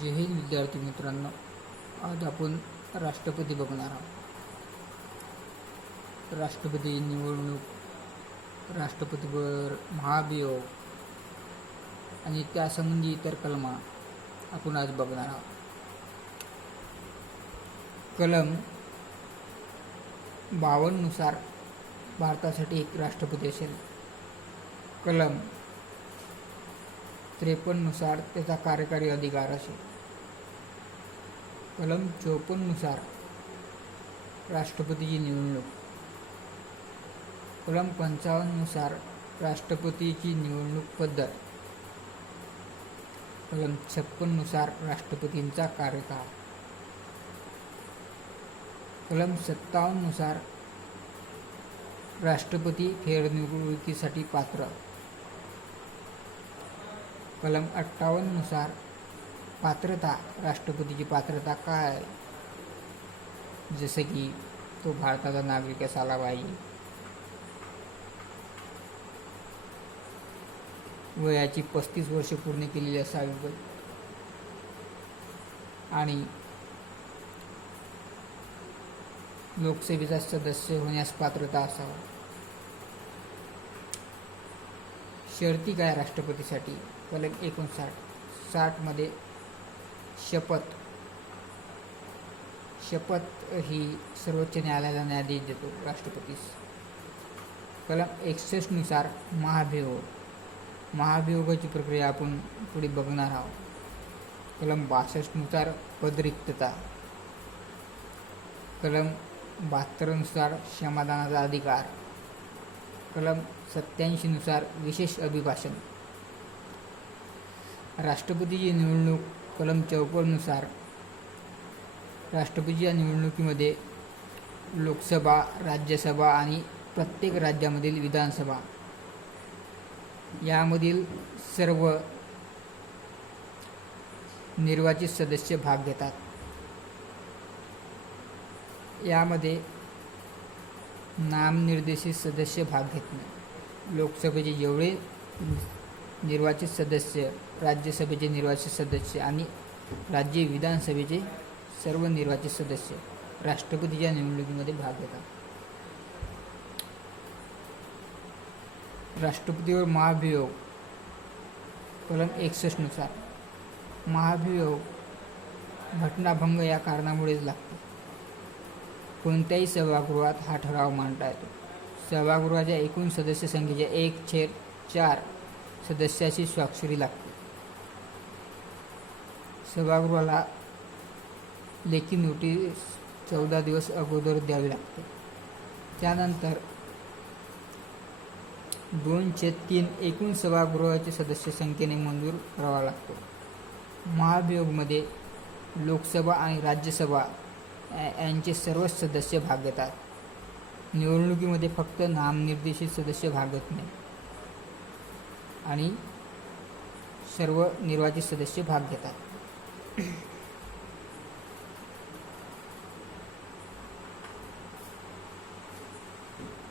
जे हे विद्यार्थी मित्रांनो. आज आपण राष्ट्रपती बघणार आहोत. राष्ट्रपती निवडणूक राष्ट्रपतीवर महाभियोग आणि त्यासंबंधी इतर कलमा आपण आज बघणार आहोत. कलम बावन्ननुसार भारतासाठी एक राष्ट्रपती असेल. कलम त्रेपन्ननुसार त्याचा कार्यकारी अधिकार असेल कलम चोपन्ननुसार राष्ट्रपतीची निवडणूक. कलम पंचावन्ननुसार राष्ट्रपतीची निवडणूक पद्धत. कलम छप्पन्ननुसार राष्ट्रपतींचा कार्यकाळ. कलम सत्तावन्ननुसार राष्ट्रपती फेरनिवडणुकीसाठी पात्र. कलम अठ्ठावन्ननुसार पात्रता राष्ट्रपतीची पात्रता काय? आहे? जसे की तो भारताचा नागरिक असायला पाहिजे वयाची पस्तीस वर्ष पूर्ण केलेली असावी आणि लोकसभेचा सदस्य होण्यास पात्रता असावा. शर्ती काय राष्ट्रपतीसाठी? कलम एकोणसाठ. साठमध्ये शपथ. शपथ ही सर्वोच्च न्यायालयाला न्यायाधीश देतो राष्ट्रपतीस कलम एकसष्टनुसार महाभियोग. महाभियोगाची प्रक्रिया आपण पुढे बघणार आहोत. कलम बासष्टनुसार पदरिक्तता. कलम बहात्तरनुसार क्षमादानाचा अधिकार. कलम सत्याऐंशीनुसार विशेष अभिभाषण. राष्ट्रपतीची निवडणूक कलम चौपन्ननुसार राष्ट्रपतीच्या निवडणुकीमध्ये लोकसभा राज्यसभा आणि प्रत्येक राज्यामधील विधानसभा. यामधील सर्व निर्वाचित सदस्य भाग घेतात. यामध्ये नामनिर्देशित सदस्य भाग घेत नाही लोकसभेचे जेवढे निर्वाचित सदस्य राज्यसभेचे निर्वाचित सदस्य आणि राज्य विधानसभेचे सर्व निर्वाचित सदस्य राष्ट्रपतीच्या निवडणुकीमध्ये भाग घेतात. राष्ट्रपतीवर महाभियोग कलम एकसष्टनुसार महाभियोग घटनाभंग या कारणामुळेच लागतो. कोणत्याही सभागृहात हा ठराव मांडता येतो. सभागृहाच्या एकूण सदस्य संख्येच्या एक छेद चार सदस्याची स्वाक्षरी लागते. सभागृहाला लेखी नोटीस चौदा दिवस अगोदर द्यावी लागते. त्यानंतर दोनशे तीन एकूण सभागृहाचे सदस्य संख्येने मंजूर करावा लागतो. महाभियोगमध्ये लोकसभा आणि राज्यसभा यांचे सर्वच सदस्य भाग घेतात. निवडणुकीमध्ये फक्त नामनिर्देशित सदस्य भाग घेत नाही आणि सर्व निर्वाचित सदस्य भाग घेतात.